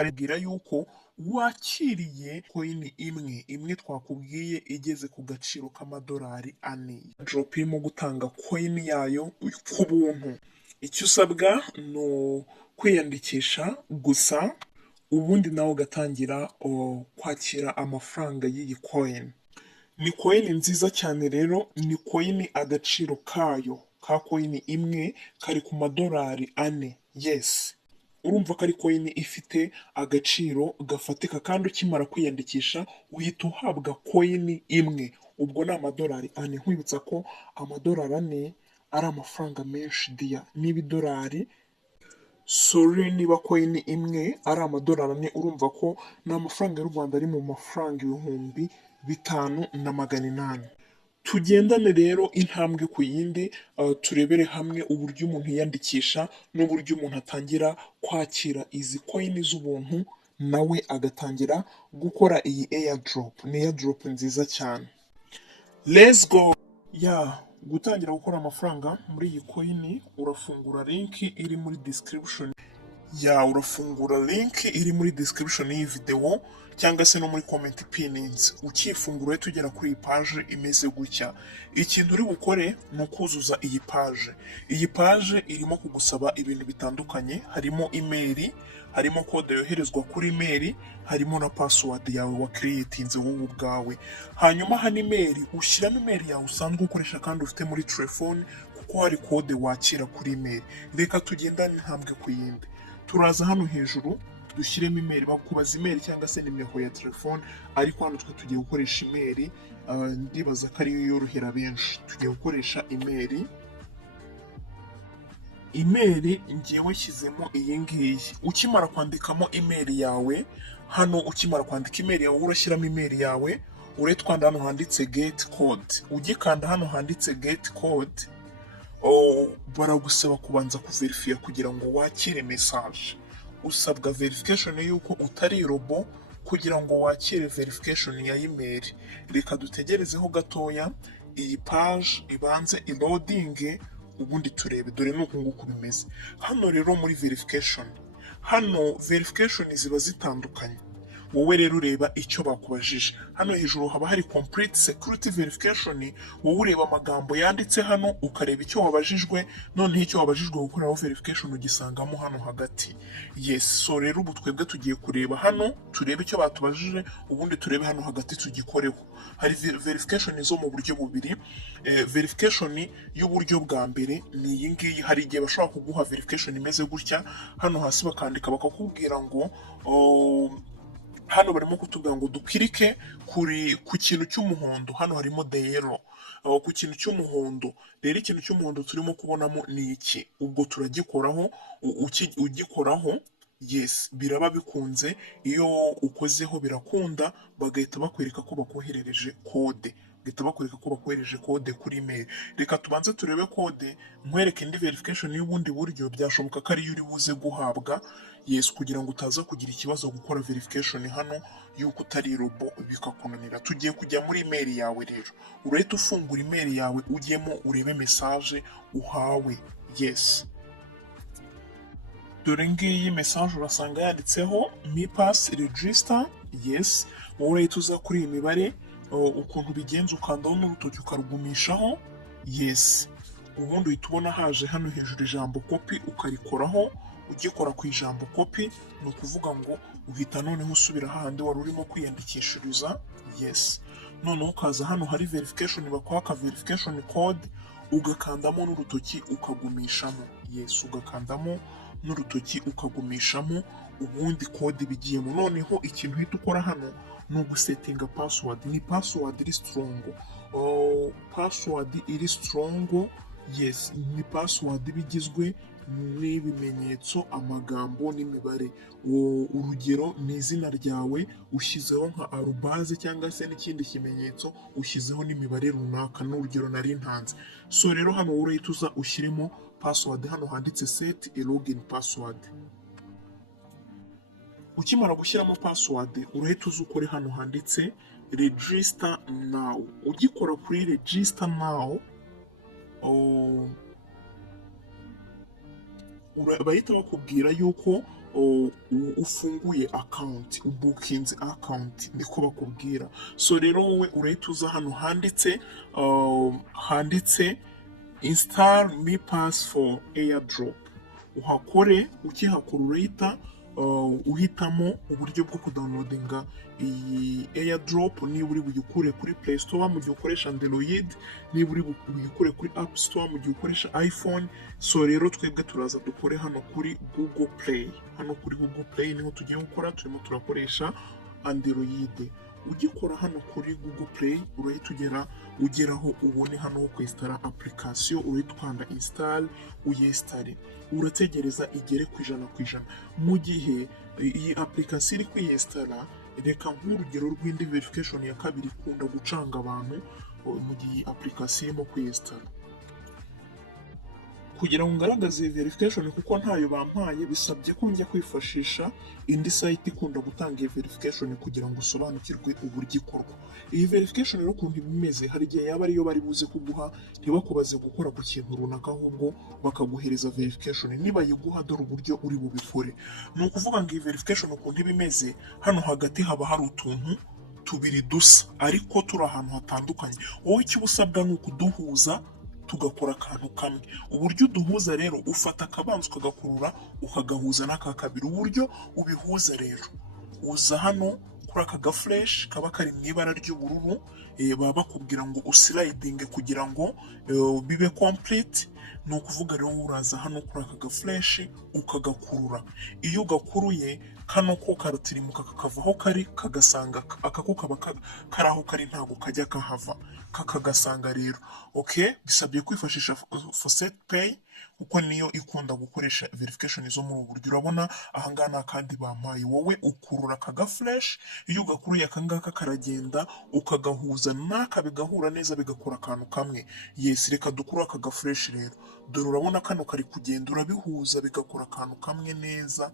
aribwira yuko wakiriye coin imwe twakubwiye igeze ku gaciro k'amadolari 4. Drop irimo gutanga coin yayo ku buntu. Icyo usabwa no kwiyandikisha gusa ubundi nawe ugatangira kwakira amafaranga y'iyi coin. Ni coin nziza cyane rero, ni coin agaciro kayo ka coin imwe kari ku madolari 4. Yes. Urumva ko ari coin ifite agaciro gafatika kandi ukimara kwiyandikisha uhita uhabwa coin imwe. Ubwo ni amadolari 4. Nkwibutsa ko amadolari 4 ari amafaranga menshi dia. Niba coin imwe ari amadolari 4 urumva ko ni amafaranga y'u Rwanda ari mu mafaranga 5,580. Tugendane rero intambwe ku yindi, turebere hamwe uburyo umuntu yiyandikisha n'uburyo umuntu atangira kwakira izi coin z'ubuntu, nawe agatangira gukora iyi airdrop. Ni airdrop nziza cyane. Let's go. Gutangira gukora amafaranga muri iyi coin urafungura link iri muri description. Urafungura link iri muri description y'iyi video cyangwa se no muri comment pinnings. Ukifungura tugera kuri iyi page imeze gutya. Ikintu uri bukore ni ukuzuza iyi page. Iyi page irimo kugusaba ibintu bitandukanye, harimo email, harimo code yoherezwa kuri email, harimo na password yawe wa creatinze wowe ubwawe. Hanyuma hano email ushyiramo email yawe usanzwe ukoresha kandi ufite muri telefone, kuko hari code wakira kuri email. Reka tugendane intambwe ku yindi. Turaza hano hejuru dushyiremo email, bakubaza email cyangwa se nimero ya telefone, ariko hano twe tugiye gukoresha email. Ndibaza ko ariyo yorohera benshi. Tugiye gukoresha email. Email ngiyewe shyizemo iyi ngiyi. Ukimara kwandikamo email yawe, hano ukimara kwandika email yawe urashyiramo email yawe, uretwanda hano handitse get code. Ugikanda hano handitse get code, baragusaba kubanza kuverifiya kugira ngo wakire message. Usabwa verification yuko utari robo kugira ngo wakire verification ya email. Reka dutegerezeho gatoya iyi page ibanze loading, ubundi turebe. Dore nuko nguko bimeze. Hano rero muri verification, hano verification ziba zitandukanye. Wowe rero ureba icyo bakubajije. Hano hejuru haba hari complete security verification, wowe ureba amagambo yanditse hano ukareba icyo wabajijwe, noneho icyo wabajijwe gukoreraho verification ugisangamo hano hagati. Yes, so rero ubu twebwe tugiye kureba hano, turebe icyo batubajije, ubundi turebe hano hagati tugikoreho. Hari verification zo mu buryo bubiri. Verification y'uburyo bwa mbere ni iyi ngiyi. Hari igihe bashobora kuguha verification imeze gutya, hano hasi bakandika bakakubwira ngo hano barimo kutubwira ngo dukirike ku kintu cy'umuhondo. Hano harimo the yellow. Ku kintu cy'umuhondo rero, ikintu cy'umuhondo turimo kubonamo ni iki. Ubwo turagikoraho. Ugikoraho, yes, biraba bikunze. Iyo ukozeho birakunda, bagahita bakwereka ko bakoherereje code. Code kuri email. Reka tubanze turebe code, nkwereke indi verification y'ubundi buryo byashoboka ko ari yo uri buze guhabwa. Yes, kugira ngo utaza kugira ikibazo gukora verification hano yuko utari robo bikakunanira. Tugiye kujya muri email yawe rero. Urahita ufungura email yawe ujyemo urebe message uhawe. Yes. Dore ngiyi message urasanga yanditseho MiPass register. Yes. Wowe urahita uza kuri iyi mibare, ukuntu bigenza ukandaho n'urutoki ukarugumishaho. Yes. Ubundi uhita ubona haje hano hejuru ijambo copy, ukarikoraho. Ugikora ku ijambo copy ni ukuvuga ngo uhita noneho usubira hahandi wari urimo kwiyandikishiriza. Yes. Noneho ukaza hano hari verification, bakwaka verification code, ugakandamo n'urutoki ukagumishamo. Yes, ugakandamo n'urutoki ukagumishamo, ubundi code bigiyemo. Noneho ikintu uhita ukora hano ni ugusetinga password. Ni password iri strong. Password iri strong. Yes, ni password bigizwe n'ibimenyetso, amagambo n'imibare. Urugero ni izina ryawe ushyizeho nka arobase cyangwa se n'ikindi kimenyetso, ushyizeho n'imibare runaka, n'urugero nari ntanze. So rero hano urahita uza ushyiremo password. Hano handitse set a login password. Ukimara gushyiramo password urahita uza ukore hano handitse register now. Ugikora kuri register now, bahita bakubwira yuko ufunguye account, ubukinze account, niko bakubwira. So rero wowe urahita uza hano handitse install me pass for airdrop, ukihakora urahita uhitamo uburyo bwo kudownloadinga iyi airdrop, niba uri buyikure kuri play store mu gihe ukoresha android, niba uri buyikure kuri app store mu gihe ukoresha iphone. So rero twebwe turaza dukore hano kuri google play. Hano kuri google play niho tugiye gukora, turimo turakoresha android. Ugikora hano kuri google play urahita ugeraho ubone hano ho kwinstara application, urahita ukanda install uyinstare, urategereza igere ku 100%. Mu gihe iyi application iri kwiyinstara, reka nk'urugero rw'indi verification ya kabiri ikunda gucanga abantu mu gihe iyi application irimo kwiyinstara. Kugira ngo ngaragaze verification kuko ntayo bampaye, bisabye ko njya kwifashisha indi site ikunda gutanga iyi verification kugira ngo usobanukirwe uburyo ikorwa. Iyi verification rero ukuntu bimeze, hari igihe yaba ariyo bari buze kuguha, ntibakubaze gukora ku kintu runaka, ahubwo bakaguhereza verification. Niba yiguha dore uburyo uri bubikore. Ni ukuvuga ngo iyi verification ukuntu bimeze, hano hagati haba hari utuntu tubiri dusa ariko turi ahantu hatandukanye. Wowe icyo usabwa ni ukuduhuza tugakora akantu kamwe. Uburyo uduhuza rero, ufata akabanza ukagakurura ukagahuza n'aka kabiri. Uburyo ubihuza rero, uza hano kuri aka gafresh kaba kari mu ibara ry'ubururu, baba bakubwira ngo usliding kugira ngo bibe complete. Ni ukuvuga rero uraza hano kuri aka gafresh ukagakurura. Iyo ugakuruye kano ko karutirimuka kakavaho kari kagasanga akako kaba karaho kari ntago kajya kahava kakagasanga rero. Okay, bisabye kwifashisha Faucet Pay kuko niyo ikunda gukoresha verification zo muri ubu buryo. Urabona ahangana kandi bampaye, wowe ukurura kaga flash, iyo ugakuruye akangaka karagenda ukagahuza n'aka bigahura neza bigakora akantu kamwe. Yes, reka dukura kaga flash rero. Dore urabona kano kari kugenda urabihuza bigakora akantu kamwe neza.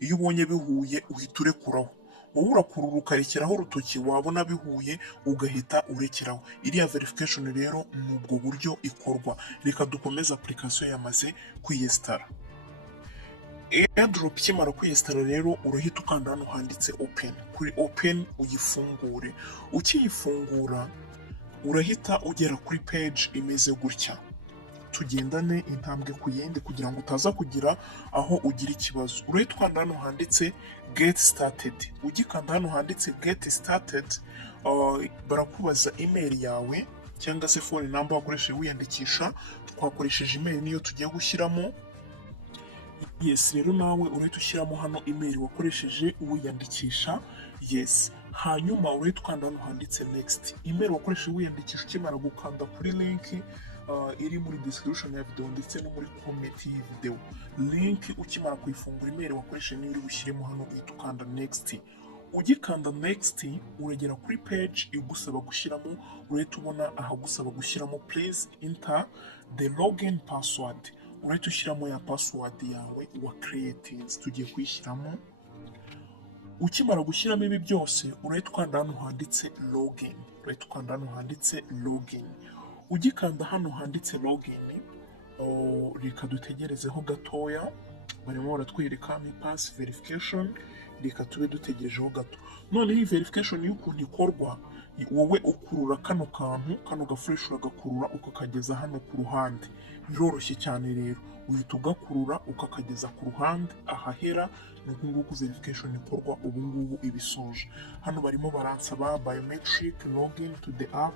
Iyo ubonye bihuye uhita urekuraho. Wowe urakurura ukarekeraho urutoki, wabona bihuye ugahita urekeraho. Iriya verification rero ni ubwo buryo ikorwa. Reka dukomeze application yamaze kwiyinstara. Airdrop kimara kwiyinstara rero urahita ukanda hano handitse open. Kuri open uyifungure. Ukiyifungura urahita ugera kuri page imeze gutya. Tugendane intambwe ku yindi kugira ngo utaza kugira aho ugira ikibazo. Urahita ukanda hano handitse get started. Ugikanda hano handitse get started, barakubaza email yawe cyangwa se phone number wakoresheje wiyandikisha. Twakoresheje email niyo tugiye gushyiramo. Yes, rero nawe urahita ushyiramo hano email wakoresheje wiyandikisha. Yes, hanyuma urahita ukanda hano handitse next. Email wakoresheje wiyandikisha ukimara gukanda kuri link iri muri description ya video ndetse no muri comment y'iyi video. Link ukimara kuyifungura email wakoresheje niyo uri bushyiremo hano, uhita ukanda next. Ugikanda next uragera kuri page igusaba gushyiramo, urahita ubona ahagusaba gushyiramo please enter the login password. Urahita ushyiramo ya password yawe wa creators tugiye kuyishyiramo. Ukimara gushyiramo ibi byose urahita ukanda hano handitse login. Urahita ukanda hano handitse login. Ugikanda hano handitse login, reka dutegerezeho gatoya. Barimo baratwereka mi pass verification, reka tube dutegerejeho gato. None iyi verification y'ukuntu ikorwa, wowe ukurura kano kantu, kano gafresh uragakurura ukakageza hano ku ruhande. Biroroshye cyane rero, uhita ugakurura ukakageza ku ruhande ahahera. Ni nguko verification ikorwa ubu ngubu ibisoje. Hano barimo baransaba biometric login to the app.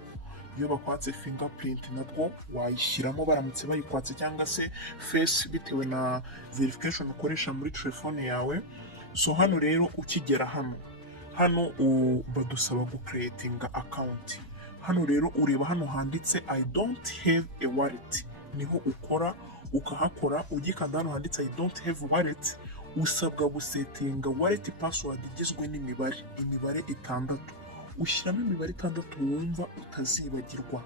Iyo bakwatse fingerprint nabwo wayishyiramo baramutse bayikwatse, cyangwa se face bitewe na verification ukoresha muri telefone yawe. So hano rero ukigera hano badusaba gucreatinga account. Hano rero ureba hano handitse I don't have a wallet, niho ukora ukahakora. Ugikanda hano handitse I don't have wallet, usabwa gusetinga wallet password igizwe n'imibare 6. Ushyiramo imibare 6 wumva utazibagirwa.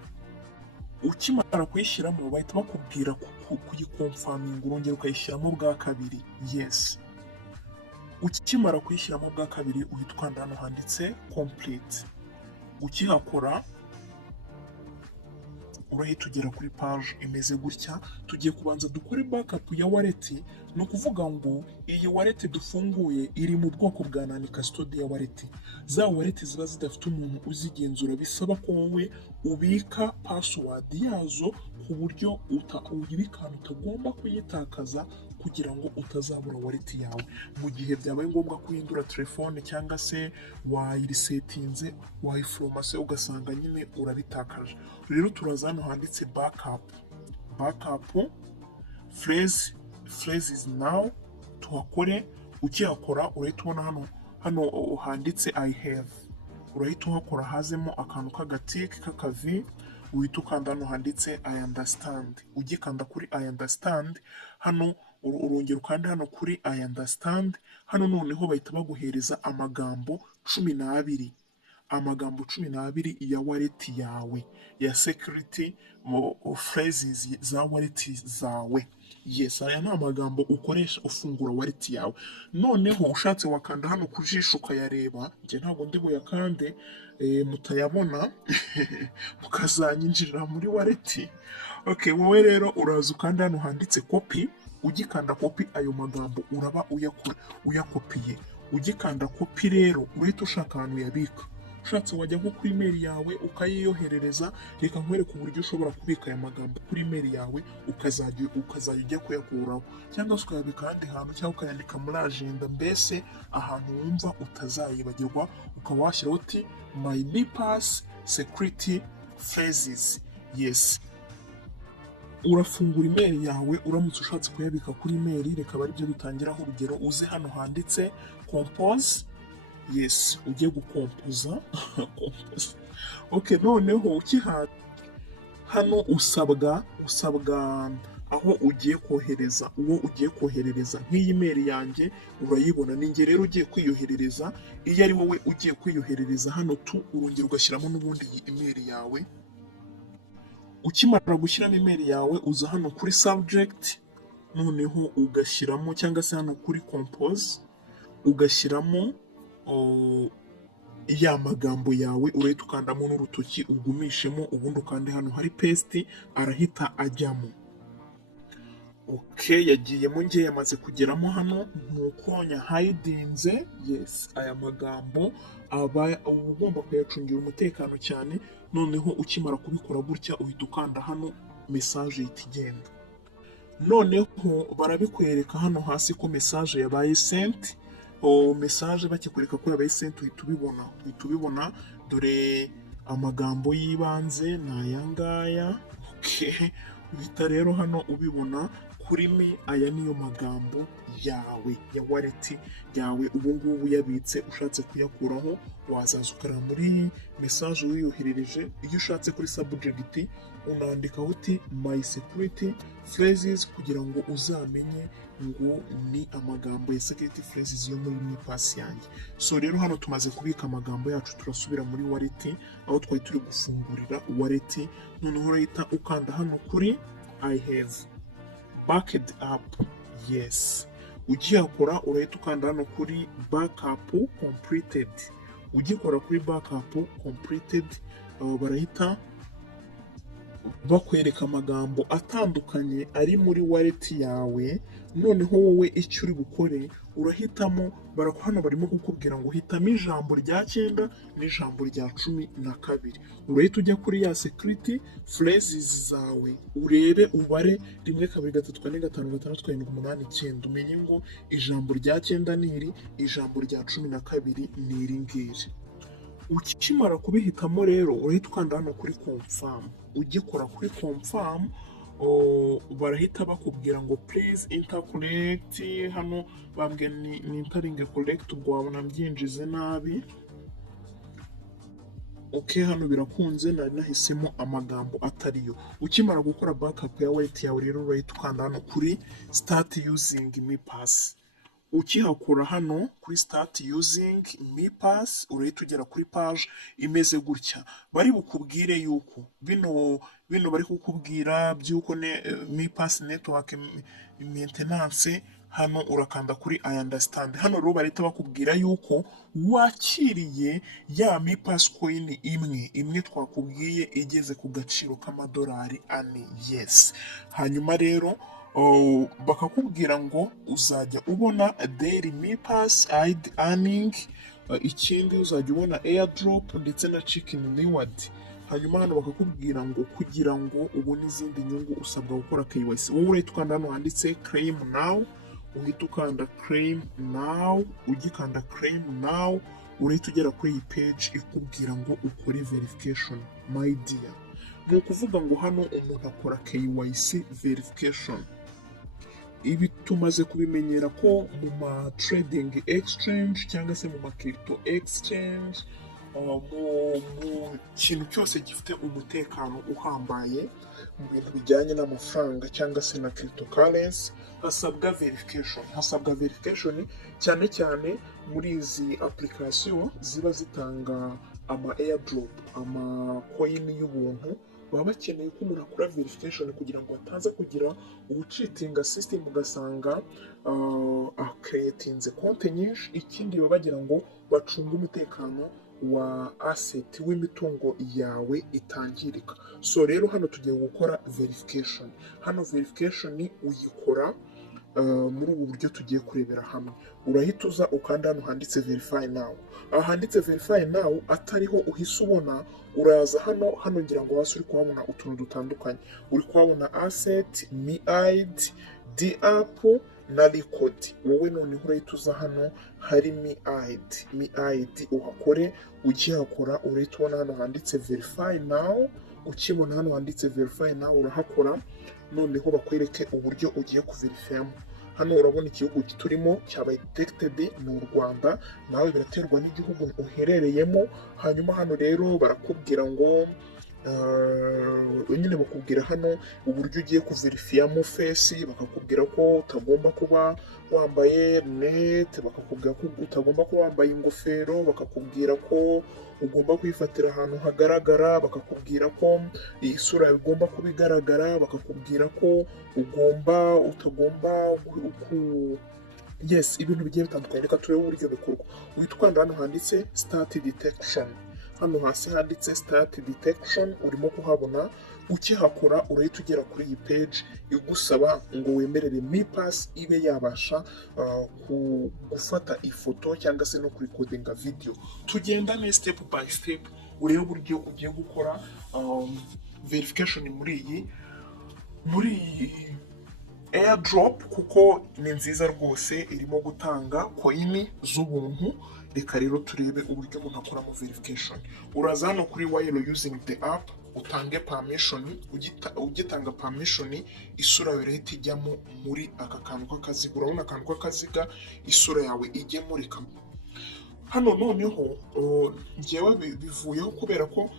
Ukimara kuyishyiramo bahita bakubwira kuyikonfaminga, urongera ukayishyiramo bwa kabiri. Yes, ukimara kuyishyiramo bwa kabiri uhita ukanda hano handitse complete. Ukihakora urahita ugera kuri page imeze gutya. Tugiye kubanza dukore backup ya wallet. Ni ukuvuga ngo iyi wallet dufunguye iri mu bwoko bwa nani custodial wallet. Za wallet ziba zidafite umuntu uzigenzura, bisaba ko wowe ubika password yazo ku buryo uyibika ahantu utagomba kuyitakaza kugira ngo utazabura wallet yawe. Mu gihe byabaye ngombwa kuhindura telefone cyangwa se wayirisetinze wayiforomase ugasanga nyine urabitakaje. Rero turaza hano handitse backup phrase is now, tuhakore. Ukihakora urahita ubona hano handitse I have, urahita uhakora hazemo akantu k'agatike k'akavi, uhita ukanda hano handitse I understand. Ugikanda kuri I understand hano urongera ukanda hano kuri I understand. Hano noneho bahita baguhereza amagambo 12, amagambo 12 ya wallet yawe ya security phrases za wallet zawe. Yes, aya ni amagambo ukoresha ufungura wallet yawe. Noneho ushatse wakanda hano ku jisho ukayareba, njye ntabwo ndi buyakande mutayabona mukazanyinjirira muri wallet. Okay, wowe rero uraza ukanda hano handitse copy. Ugikanda copy ayo magambo uraba uyakopiye. Ugikanda copy rero urahita ushaka ahantu yabika. Ushatse wajya nko kuri email yawe ukayiyoherereza. Reka nkwereke uburyo ushobora kubika aya magambo kuri email yawe ukazajya ujya kuyakuraho, cyangwa se ukayabika ahandi hantu, cyangwa ukayandika muri agenda, mbese ahantu wumva utazayibagirwa. Ukaba washyiraho uti my MiPass security phrases. Yes, urafungura email yawe uramutse ushatse kuyabika kuri email. Reka bari byo dutangiraho urugero. Uze hano handitse compose. Yes, ugiye gukompoza okay, noneho ukihana hano usabwa aho ugiye kohereza, uwo ugiye koherereza. Nk'iyi email yanjye urayibona, ninjye rero ugiye kwiyoherereza. Iyo ari wowe ugiye kwiyoherereza hano urongera ugashyiramo n'ubundi iyi email yawe. Ukimara gushyiramo email yawe uza hano kuri subject, noneho ugashyiramo, cyangwa se hano kuri compose ugashyiramo ya magambo yawe. Urahita ukandamo n'urutoki ugumishemo, ubundi ukande hano hari paste, arahita ajyamo. Okay, yagiyemo, ngiye yamaze kugeramo hano nuko nyahidinze. Yes, aya magambo aba ugomba kuyacungira umutekano cyane. Noneho ukimara kubikora gutya uhita ukanda hano message ihita igenda. Noneho barabikwereka hano hasi ko message yabaye sent. Message bakikwereka ko yabaye sent uhita ubibona. Dore amagambo y'ibanze ni aya ngaya. Okay, uhita rero hano ubibona kuri me. Aya niyo magambo yawe ya wallet yawe ubu ngubu yabitse. Ushatse kuyakuraho wazaza ukara muri message wiyoherereje. Iyo ushatse kuri subject unandika uti my security phrases kugira ngo uzamenye ngo ni amagambo ya security phrases yo muri MiPass yanjye. So rero hano tumaze kubika amagambo yacu, turasubira muri wallet aho twari turi gufungurira wallet. Noneho urahita ukanda hano kuri I have backed up. Yes, ugihakora urahita ukanda hano kuri backup completed. Ugikora kuri backup completed barahita bakwereka amagambo atandukanye ari muri wallet yawe. Noneho wowe icyo uri bukore urahitamo, hano barimo kukubwira ngo hitamo ijambo rya 9 n'ijambo rya 12. Urahita ujya kuri ya security phrases zawe urebe ubare 1 2 3 4 5 6 7 8 9. Umenye ngo ijambo rya 9 ni iri, ijambo rya 12 ni iri ngiri. Ukimara kubihitamo rero urahita ukanda hano kuri confirm. Ugikora kuri confirm barahita bakubwira ngo please interconnect. Hano bambwiye ni interlink collect, ubwo wabona byinjize nabi. Okay, hano birakunze, nari nahisemo amagambo atariyo. Ukimara gukora backup ya wallet yawe rero urahita ukanda hano kuri start using MiPass. Ukihakora hano kuri start using MiPass urahita ugera kuri page imeze gutya. Bari bukubwire yuko bino bari kukubwira byuko MiPass network maintenance hano urakanda kuri I understand. Hano rero barahita bakubwira yuko wakiriye ya Mi Pass coin imwe twakubwiye igeze ku gaciro k'amadolari 4. Yes. Hanyuma rero bakakubwira ngo uzajya ubona daily Mi Pass earning, ikindi uzajya ubona airdrop ndetse na chicken reward. Hanyuma hano bakakubwira ngo kugira ngo ubone izindi nyungu usabwa gukora KYC. Wowe urahita ukanda hano handitse claim now, uhita ukanda claim now, ugikanda claim now urahita ugera kuri iyi page ikubwira ngo ukore verification my dear. Ni ukuvuga ngo hano umuntu akora KYC verification. Ibi tumaze kubimenyera ko mu ma trading exchange cyangwa se mu ma crypto exchange, mu kintu cyose gifite umutekano uhambaye mu bintu bijyanye n'amafaranga cyangwa se na cryptocurrency, hasabwa verification cyane cyane muri izi application ziba zitanga ama airdrop, ama coin y'ubuntu. Baba bakeneye ko umuntu akora verification kugira ngo ataza kugira ubucitinga system ugasanga creatinze konti nyinshi. Ikindi baba bagira ngo bacunge umutekano wa asset w'imitungo yawe itangirika. So rero hano tugiye gukora verification. Hano verification uyikora muri ubu buryo tugiye kurebera hamwe. Urahita uza ukanda hano handitse verify now. Aha handitse verify now atariho uhise ubona, uraza hano ngira ngo hasi uri kuhabona utuntu dutandukanye. Uri kuhabona asset, MiID, DApp na record. Wowe noneho urahita uza hano hari MiID uhakore. Ukihakora urahita ubona hano handitse verify now. Ukibona hano handitse verify now urahakora, noneho bakwereke uburyo ugiye kuverifyamo. Hano urabona igihugu turimo cyabaye detected ni u Rwanda, nawe biraterwa n'igihugu uherereyemo. Hanyuma hano rero barakubwira ngo nyine bakubwira hano uburyo ugiye kuverifiyamo face, bakakubwira ko utagomba kuba wambaye net, bakakubwira ko utagomba kuba wambaye ingofero, bakakubwira ko ugomba kwifatira ahantu hagaragara, bakakubwira ko iyi sura yawe igomba kuba igaragara, bakakubwira ko utagomba yes, ibintu bigiye bitandukanye. Reka turebe uburyo bikorwa. Uhita ukanda hano handitse start detection. Hano hasi handitse start detection urimo kuhabona. Ukihakora urahita ugera kuri iyi page igusaba ngo wemerere Mi Pass ibe yabasha gufata ifoto cyangwa se no kurikodinga video. Tugendane step by step urebe uburyo ugiye gukora verification muri iyi airdrop, kuko ni nziza rwose, irimo gutanga coin z'ubuntu. Reka rero turebe uburyo umuntu akoramo verification. Uraza hano kuri while using the app utange permission. Ugitanga permission isura yawe irahita ijyamo muri aka kantu k'akaziga. Urabona akantu k'akaziga, isura yawe ijyemo. Reka hano noneho ngewe bivuyeho kubera ko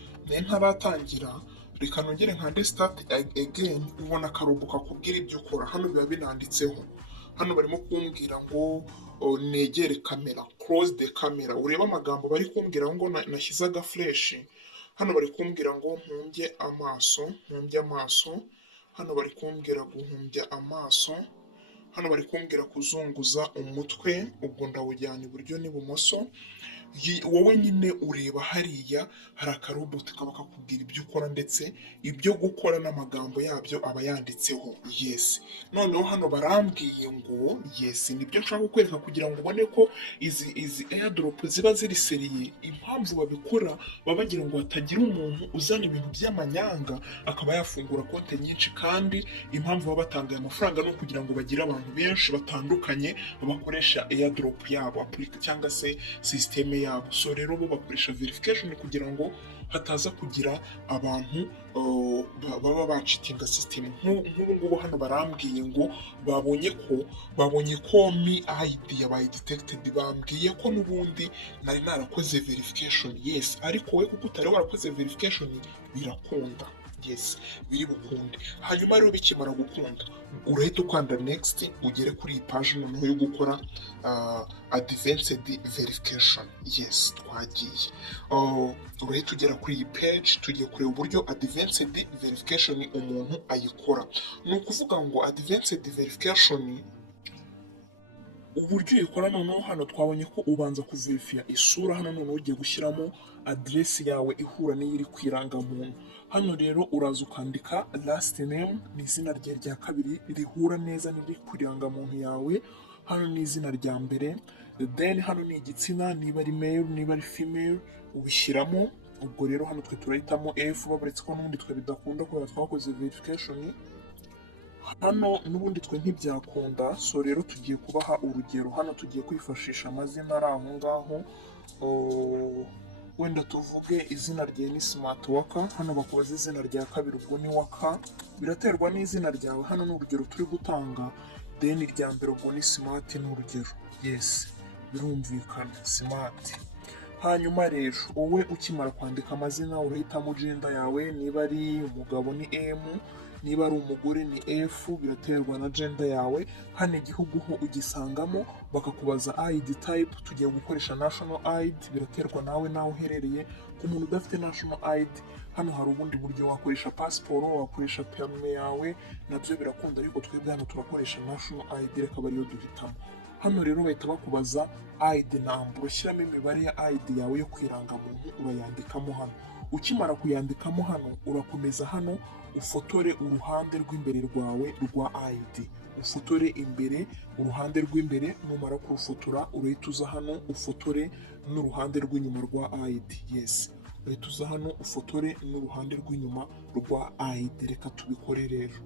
ntaratangira. Reka nongere nkande start again. Ubona akarubu kakubwira ibyo ukora. Hano biba binanditseho. Hano barimo kumbwira ngo negere kamera, close the camera. Ureba amagambo bari kumbwira ngo nashyizaga flash. Hano bari kumbwira ngo mpumbye amaso. Hano bari kumbwira guhumbya amaso. Hano bari kumbwira kuzunguza umutwe, ubwo ndawujyana iburyo n'ibumoso. Wowe nyine ureba hariya hari akarobot kaba kakubwira ibyo ukora, ndetse ibyo gukora n'amagambo yabyo aba yanditseho. Yes. Noneho hano barambwiye ngo yes, nibyo nshaka kukwereka kugira ngo ubone ko izi airdrop ziba ziri seriye. Impamvu babikora baba bagira ngo hatagira umuntu uzana ibintu by'amanyanga akaba yafungura konti nyinshi, kandi impamvu baba batanga amafaranga no kugira ngo bagire abantu benshi batandukanye bakoresha airdrop yabo cyangwa se system yabo. So rero bo bakoresha verification kugira ngo hataza kugira abantu baba bacitinga system. Nk'ubu ngubu hano barambwiye ngo babonye ko MiID yabaye detected. Bambwiye ko n'ubundi nari narakoze verification. Yes, ariko we kuko utari warakoze verification birakunda. Yes, biri bukunde. Hanyuma rero bikimara gukunda urahita ukanda next ugere kuri iyi page noneho yo gukora advanced verification. Yes, twagiye. Urahita ugera kuri iyi page tugiye kureba uburyo advanced verification umuntu ayikora. Ni ukuvuga ngo advanced verification uburyo uyikora noneho hano twabonye ko ubanza kuverifiya isura, hano noneho ugiye gushyiramo aderesi yawe ihura n'iyo iri ku irangamuntu. Hano rero uraza ukandika last name, ni izina rye rya kabiri rihura neza n'iri ku irangamuntu yawe. Hano ni izina rya mbere, then hano ni igitsina, niba ari male niba ari female ubishyiramo. Ubwo rero hano twe turahitamo F, baburetse ko n'ubundi twe bidakunda kubera twakoze verification. Hano n'ubundi twe ntibyakunda, so rero tugiye kubaha urugero. Hano tugiye kwifashisha amazina ari aho ngaho. Wenda tuvuge izina rye ni smart worker, hano bakubaza izina rya kabiri ubwo ni worker, biraterwa n'izina ryawe. Hano ni urugero turi gutanga, then irya mbere ubwo ni smart, ni urugero. Yes, birumvikana smart. Hanyuma rero wowe ukimara kwandika amazina urahitamo gender yawe, niba ari umugabo ni M, niba ari umugore ni F, biraterwa na gender yawe. Hano igihugu ho ugisangamo, bakakubaza ID type, tugiye gukoresha national ID, biraterwa nawe naho uherereye. Ku muntu udafite national ID, hano hari ubundi buryo wakoresha passport, wakoresha permis yawe, nabyo birakunda, ariko twebwe hano turakoresha national ID, reka bariyo duhitamo. Hano rero bahita bakubaza ID number, ushyiramo imibare ya ID yawe yo kwirangamuntu urayandikamo hano. Ukimara kuyandikamo hano urakomeza hano ufotore uruhande rw'imbere rwawe rwa ID, ufotore imbere uruhande rw'imbere. Numara kurufotora urahita uza hano ufotore n'uruhande rw'inyuma rwa ID. Yes, urahita uza hano ufotore n'uruhande rw'inyuma rwa ID. Reka tubikore rero.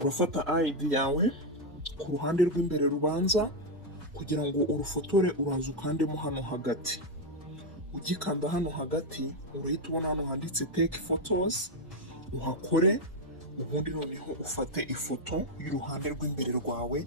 Urafata ID yawe ku ruhande rw'imbere rubanza, kugira ngo urufotore uraza ukandemo hano hagati. Ugikanda hano hagati urahita ubona hano handitse take photos, uhakore. Ubundi noneho ufate ifoto y'uruhande rw'imbere rwawe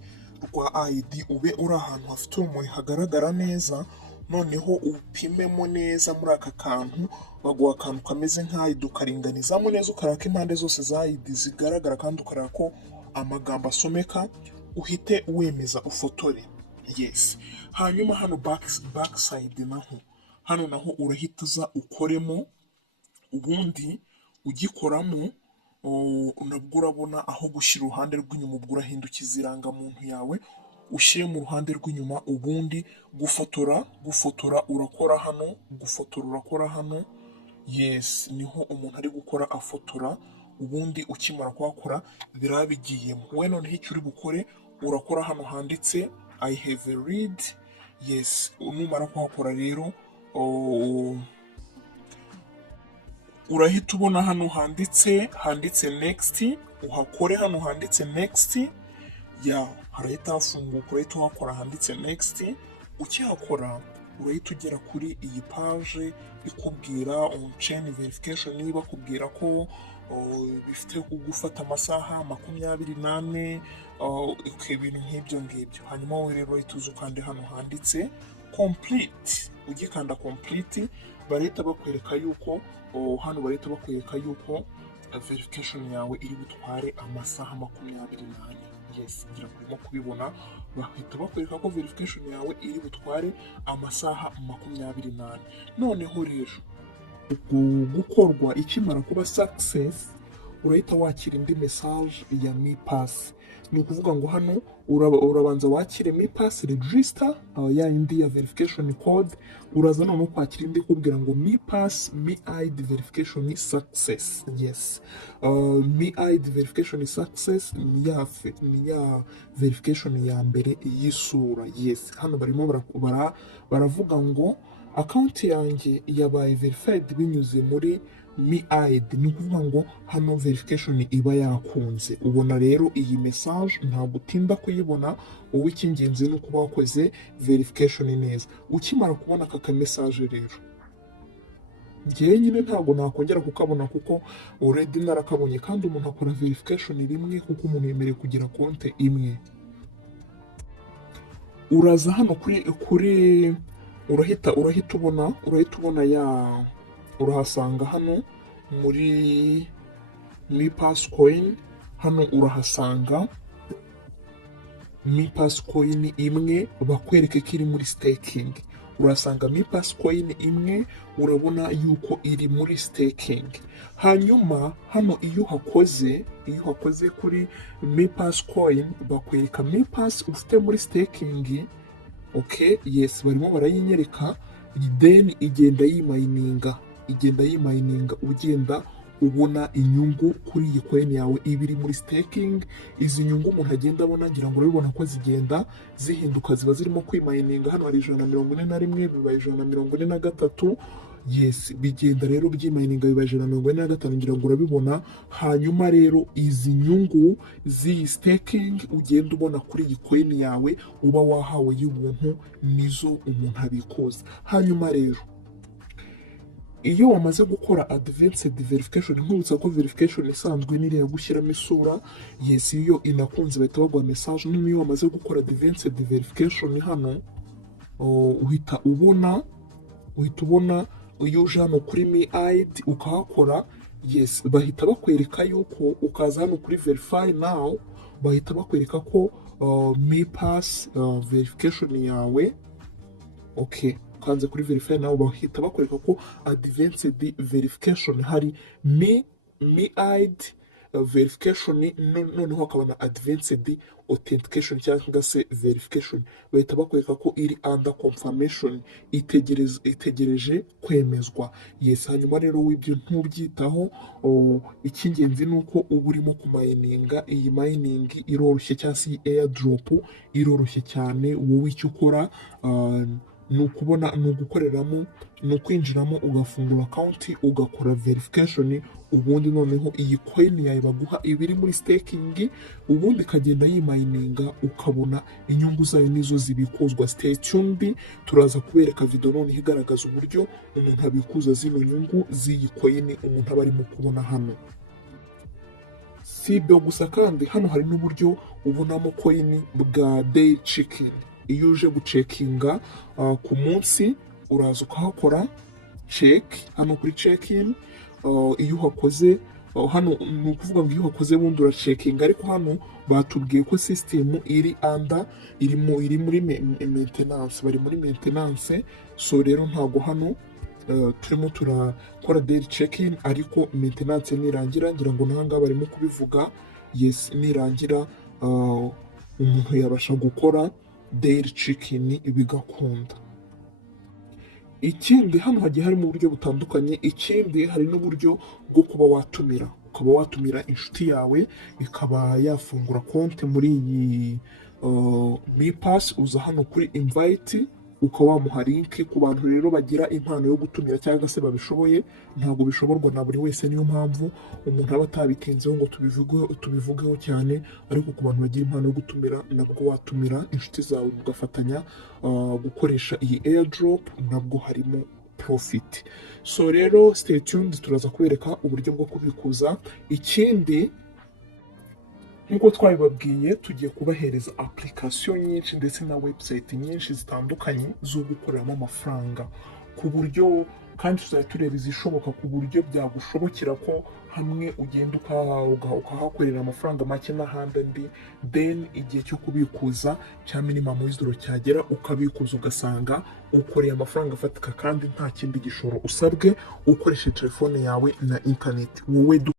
rwa ID, ube uri ahantu hafite urumuri hagaragara neza. Noneho upimemo neza muri aka kantu, baguha akantu kameze nk'ID ukaringanizamo neza, ukareba ko impande zose za ID zigaragara kandi ukareba ko amagambo asomeka, uhite wemeza ufotore. Yes, hanyuma hano back side naho, hano naho urahita uza ukoremo. Ubundi ugikoramo nabwo urabona aho gushyira uruhande rw'inyuma, ubwo urahindukiza irangamuntu yawe ushyire mu ruhande rw'inyuma. Ubundi gufotora urakora hano, gufotora urakora hano. Yes, niho umuntu ari gukora afotora. Ubundi ukimara kuhakora biraba bigiyemo. We noneho icyo uri bukore urakora hano handitse I have a read. Yes, numara kuhakora rero urahita ubona hano handitse next, uhakore hano handitse next. Harahita hafunguka, urahita uhakora handitse next. Ukihakora urahita ugera kuri iyi page ikubwira on chain verification, niba kubwira ko bifite kugufata amasaha 24, ibintu nk'ibyo ngibyo. Hanyuma wowe rero uhita uza ukande hano handitse complete. Ugikanda complete barahita bakwereka yuko verification yawe iri butware amasaha 24. Yes, ngira kurimo kubibona, bahita bakwereka ko verification yawe iri butware amasaha 24. Noneho rero gukorwa ikimara kuba success, urahita wakira indi message ya Mi Pass. Ni ukuvuga ngo hano urabanza wakire Mi Pass register, ya indi ya verification code. Uraza none kwakira indi kubwira ngo Mi Pass Mi ID verification success. Yes, Mi ID verification success ni ya verification ya mbere y'isura. Yes, hano barimo baravuga ngo account yanjye yabaye verified binyuze muri Mi ID. Ni ukuvuga ngo hano verification iba yakunze. Ubona rero iyi message ntabwo utinda kuyibona, wowe icy'ingenzi ni ukuba wakoze verification neza. Ukimara kubona aka message rero, njyewe nyine ntabwo nakongera kukabona kuko already narakabonye, kandi umuntu akora verification rimwe kuko umuntu yemerewe kugira konte imwe. Uraza hano kuri urahita ubona urahasanga hano muri Mi Pass coin, hano urahasanga Mi Pass coin imwe, bakwereke ko iri muri staking. urasanga mipas coin imwe urabona yuko iri muri staking. Hanyuma hano iyo uhakoze kuri mipas coin bakwereka mipas ufite muri staking. Okay, yes, barimo barayinyereka, then igenda yimayininga ugenda ubona inyungu kuri iyi coin yawe ibiri muri staking. Izi nyungu umuntu agenda abona, ngira ngo urabibona ko zigenda zihinduka, ziba zirimo kwimayininga. Hano hari 141, bibaye 143. Yes, bigenda rero byimayininga bibaye 145, ngira ngo urabibona. Hanyuma rero izi nyungu z'iyi staking ugenda ubona kuri iyi coin yawe uba wahawe y'ubuntu nizo umuntu abikuza. Hanyuma rero iyo wamaze gukora advanced verification, nkubutsa ko verification isanzwe niriya gushyiramo isura, yes, iyo inakunze bahita baguha message. None iyo wamaze gukora advanced verification hano uhita ubona iyo uje hano kuri me ID ukahakora, yes, bahita bakwereka yuko ukaza hano kuri verify now, bahita bakwereka ko mipas verification yawe, okay, ukanze kuri verify nawe bahita bakwereka ko advanced verification hari me ID verification, noneho hakaba na advanced authentication cyangwa se verification. Bahita bakwereka ko iri under confirmation, itegereje kwemezwa. Yes, hanyuma rero w'ibyo ntubyitaho, icy'ingenzi ni uko uba urimo kumayininga. Iyi mining iroroshye cyangwa se iyi airdrop iroroshye cyane. Wowe icyo ukora ni ugukoreramo, ni ukwinjiramo ugafungura account ugakora verification, ubundi noneho iyi coin yawe baguha ibiri muri staking, ubundi ikagenda yimayininga ukabona inyungu zayo nizo zibikuzwa. Stay tuned, turaza kubereka video none igaragaza uburyo umuntu abikuza zino nyungu z'iyi coin umuntu aba arimo kubona hano. Si ibyo gusa kandi hano hari n'uburyo ubonamo coin bwa day checking. Iyo uje gucekinga ku munsi uraza ukahakora check hano kuri check-in. Iyo uhakoze hano ni ukuvuga ngo iyo uhakoze bundi uracekinga, ariko hano batubwiye ko system iri muri maintenance, bari muri maintenance. So rero ntago hano turimo turakora daily check-in, ariko maintenance nirangira, ngira ngo nahanga barimo kubivuga, yes, nirangira umuntu yabasha gukora daily check-in bigakunda. Ikindi hano hagiye harimo uburyo butandukanye. Ikindi hari n'uburyo bwo kuba watumira inshuti yawe ikaba yafungura konti muri iyi mipas. Uza hano kuri invite ukaba wamuha link. Ku bantu rero bagira impano yo gutumira cyangwa se babishoboye, ntabwo bishoborwa na buri wese, niyo mpamvu umuntu aba atabitinzeho ngo tubivugeho cyane, ariko ku bantu bagira impano yo gutumira nabwo watumira inshuti zawe mugafatanya gukoresha iyi airdrop, nabwo harimo profit. So rero stay tuned, turaza kubereka uburyo bwo kubikuza. Ikindi nk'uko twabibabwiye, tugiye kubahereza application nyinshi ndetse na website nyinshi zitandukanye zo gukoreramo amafaranga, ku buryo kandi tuzajya tureba izishoboka ku buryo byagushobokera ko hamwe ugenda ukahakorera amafaranga make n'ahandi andi, then igihe cyo kubikuza cya minimum w'izoro cyagera ukabikuza ugasanga ukoreye amafaranga afatika kandi nta kindi gishoro usabwe, ukoresheje telefone yawe na internet. Wowe